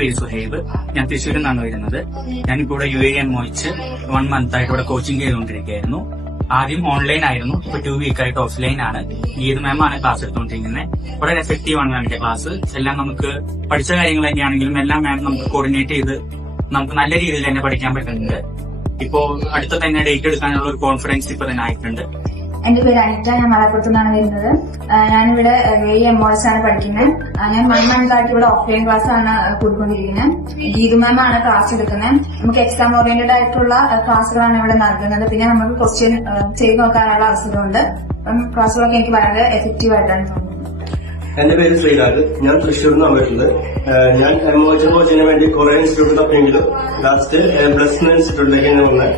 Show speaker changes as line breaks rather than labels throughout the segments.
പേര് സുഹൈബ്. ഞാൻ തൃശ്ശൂരിൽ നിന്നാണ് വരുന്നത്. ഞാനിപ്പോ ഇവിടെ യു എ എൻ മോയിച്ച് വൺ മന്ത് ആയിട്ട് ഇവിടെ കോച്ചിങ് ചെയ്തുകൊണ്ടിരിക്കുകയായിരുന്നു. ആദ്യം ഓൺലൈൻ ആയിരുന്നു. ഇപ്പൊ ടു വീക്ക് ആയിട്ട് ഓഫ്ലൈൻ ആണ്. ഗീത് മാം ആണ് ക്ലാസ് എടുത്തുകൊണ്ടിരിക്കുന്നത്? വളരെ എഫക്റ്റീവ് ആണ് മാമിന്റെ ക്ലാസ് എല്ലാം നമുക്ക് പഠിച്ച കാര്യങ്ങൾ തന്നെയാണെങ്കിലും എല്ലാം മാം നമുക്ക് കോർഡിനേറ്റ് ചെയ്ത് നമുക്ക് നല്ല രീതിയിൽ തന്നെ പഠിക്കാൻ പറ്റുന്നുണ്ട്. ഇപ്പോ അടുത്ത തന്നെ ഡേറ്റ് എടുക്കാനുള്ള ഒരു കോൺഫറൻസ് ഇപ്പൊ തന്നെ ആയിട്ടുണ്ട്.
എന്റെ പേര് അനിറ്റ ഞാൻ മലപ്പുറത്തു നിന്നാണ് വരുന്നത്. ഞാനിവിടെ എ എം ഓൾസ് ആണ് പഠിക്കുന്നത് ഞാൻ വൺ മന്ത് ഇവിടെ ഓഫ്ലൈൻ ക്ലാസ് ആണ് കൊടുക്കൊണ്ടിരിക്കുന്നത് ഗീതു മാം ആണ് ക്ലാസ് എടുക്കുന്നത് നമുക്ക് എക്സാം ഓറിയന്റഡ് ആയിട്ടുള്ള ക്ലാസ്സുകളാണ് ഇവിടെ നൽകുന്നത്. പിന്നെ നമുക്ക് ക്വസ്റ്റ്യൻ ചെയ്ത് നോക്കാനുള്ള അവസരമുണ്ട്. അപ്പം ക്ലാസ്സുകളൊക്കെ എനിക്ക് വളരെ എഫക്റ്റീവ് ആയിട്ടാണ് തോന്നുന്നത്.
എന്റെ പേര് ശ്രീരാഗ് ഞാൻ തൃശ്ശൂരിൽ നിന്നാണ് വരുന്നത്. ഞാൻ എം ഒ കോച്ചിന് വേണ്ടി കുറെ ഇൻസ്റ്റിറ്റ്യൂട്ട് തപ്പിയെങ്കിലും ലാസ്റ്റ് ബ്ലസ് ഇൻസ്റ്റിറ്റ്യൂട്ടിലേക്ക് ഞാൻ വന്നത്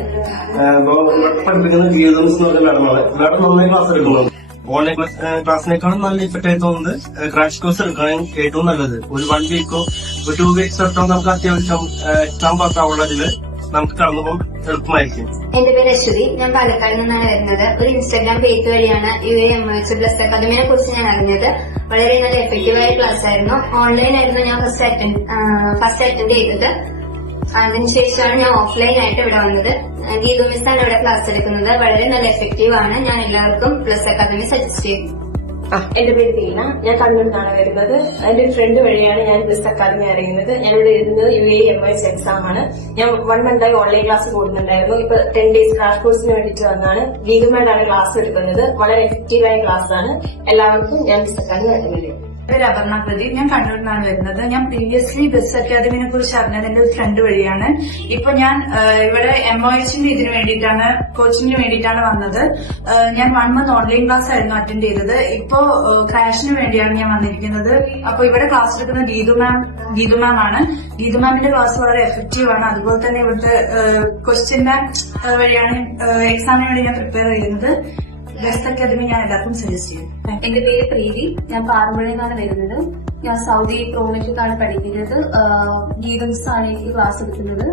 അപ്പൊ ഇവിടെ പഠിപ്പിക്കുന്നത് ഗീതംസ് എന്ന് പറഞ്ഞ മാഡമാണ് മാഡം നന്നായി ക്ലാസ് എടുക്കുന്നുണ്ട്. ഓൺലൈൻ ക്ലാസ്സിനേക്കാളും നല്ല ഇഫക്റ്റ് ആയി തോന്നുന്നത് ക്രാഷ് കോഴ്സ് എടുക്കാൻ ഏറ്റവും നല്ലത്. ഒരു വൺ വീക്കോ ഒരു ടു വീക്സ് എടുത്താൽ നമുക്ക് അത്യാവശ്യം എക്സാം പാസ്സാവുള്ളതിൽ നമുക്ക് തുടങ്ങുമ്പോൾ എളുപ്പമായിരിക്കും.
എന്റെ പേര് അശ്വതി. ഞാൻ പാലക്കാട് നിന്നാണ് വരുന്നത്. ഒരു ഇൻസ്റ്റാഗ്രാം പേജ് വഴിയാണ് യു എ എം പ്ലസ് അക്കാദമിനെ കുറിച്ച് ഞാൻ അറിഞ്ഞത്. വളരെ നല്ല എഫക്റ്റീവ് ആയ ക്ലാസ് ആയിരുന്നു. ഓൺലൈൻ ആയിരുന്നു ഞാൻ ഫസ്റ്റ് അറ്റൻഡ് ഫസ്റ്റ് അറ്റൻഡ് ചെയ്തത്. അതിനുശേഷമാണ് ഞാൻ ഓഫ്ലൈൻ ആയിട്ട് ഇവിടെ വന്നത്. ഗീതു മിസ്സാണ് ഇവിടെ ക്ലാസ് എടുക്കുന്നത്. വളരെ നല്ല എഫക്റ്റീവ് ആണ്. ഞാൻ എല്ലാവർക്കും പ്ലസ് അക്കാദമി സജസ്റ്റ് ചെയ്യുന്നു.
ആ എന്റെ പേര് ദീന ഞാൻ കണ്ണൂരിൽ നിന്നാണ് വരുന്നത്. എന്റെ ഫ്രണ്ട് വഴിയാണ് ഞാൻ ബിസ് അക്കാദമി അറിയുന്നത്. ഞാൻ ഇവിടെ ഇരുന്നത് U A M S exam ആണ്. ഞാൻ വൺ മന്തായി ഓൺലൈൻ ക്ലാസ് കൂടുന്നുണ്ടായിരുന്നു. ഇപ്പൊ ടെൻ ഡേയ്സ് ക്രാഷ് കോഴ്സിന് വേണ്ടിയിട്ട് വന്നാണ്. ലീഗുമായിട്ടാണ് ക്ലാസ് എടുക്കുന്നത്. വളരെ എഫക്റ്റീവായ ക്ലാസ് ആണ്. എല്ലാവർക്കും ഞാൻ ബിസ് അക്കാദമി അറിയുന്നത്
പേര് അപർണ പ്രദീപ് ഞാൻ കണ്ണൂരിൽ നിന്നാണ് വരുന്നത്. ഞാൻ പ്രീവിയസ്ലി ബസ് അക്കാദമിനെ കുറിച്ച് അറിഞ്ഞത് എന്റെ ഒരു ഫ്രണ്ട് വഴിയാണ്. ഇപ്പൊ ഞാൻ ഇവിടെ എം ഒ എച്ചിന്റെ ഇതിന് വേണ്ടിയിട്ടാണ് കോച്ചിങ്ങിന് വേണ്ടിയിട്ടാണ് വന്നത്. ഞാൻ വൺ മന്ത് ഓൺലൈൻ ക്ലാസ് ആയിരുന്നു അറ്റൻഡ് ചെയ്തത്. ഇപ്പോ ക്രാഷിന് വേണ്ടിയാണ് ഞാൻ വന്നിരിക്കുന്നത്. അപ്പൊ ഇവിടെ ക്ലാസ് എടുക്കുന്ന ഗീതു മാം ഗീതു മാം ആണ്. ഗീതു മാമിന്റെ ക്ലാസ് വളരെ എഫക്റ്റീവ് ആണ്. അതുപോലെ തന്നെ ഇവിടുത്തെ ക്വസ്റ്റ്യൻ ബാങ്ക് വഴിയാണ് എക്സാമിന് വേണ്ടി ഞാൻ പ്രിപ്പയർ ചെയ്യുന്നത്. ബെസ്റ്റ് അക്കാദമി ഞാൻ എല്ലാവർക്കും സജസ്റ്റ് ചെയ്യും.
എന്റെ പേര് പ്രീതി. ഞാൻ പാറമ്പുഴയിൽ നിന്നാണ് വരുന്നത്. ഞാൻ സൗദി പ്രോമറ്റിലാണ് പഠിക്കുന്നത്. ഗീതംസാണ് എനിക്ക് ക്ലാസ് എടുക്കുന്നത്.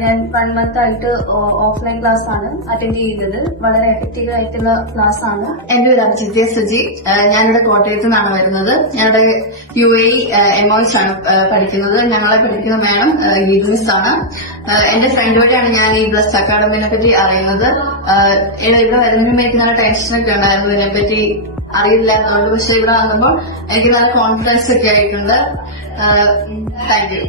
ഞാൻ വൺ മന്ത് ആയിട്ട് ഓഫ്ലൈൻ ക്ലാസ് ആണ് അറ്റൻഡ് ചെയ്യുന്നത്. വളരെ എഫക്റ്റീവ് ആയിട്ടുള്ള ക്ലാസ് ആണ്.
എന്റെ പേര് അഭിജിത്യ സുജി. ഞാനിവിടെ കോട്ടയത്ത് നിന്നാണ് വരുന്നത്. ഞാനിവിടെ യു എ എമോയിസ് ആണ് പഠിക്കുന്നത്. ഞങ്ങളെ പഠിക്കുന്ന മാഡം ഗീതുമിസ് ആണ്. എന്റെ ഫ്രണ്ട് വഴിയാണ് ഞാൻ ഈ ബ്ലസ് അക്കാഡമിനെ പറ്റി അറിയുന്നത്. ഇവിടെ വരുന്നതിന് മേറ്റ് നല്ല ടെൻഷനൊക്കെ ഉണ്ടായിരുന്നു ഇതിനെപ്പറ്റി അറിയില്ല എന്നുള്ളത്. പക്ഷെ ഇവിടെ വന്നപ്പോൾ എനിക്ക് നല്ല കോൺഫിഡൻസ് ഒക്കെ ആയിട്ടുണ്ട്. Thank you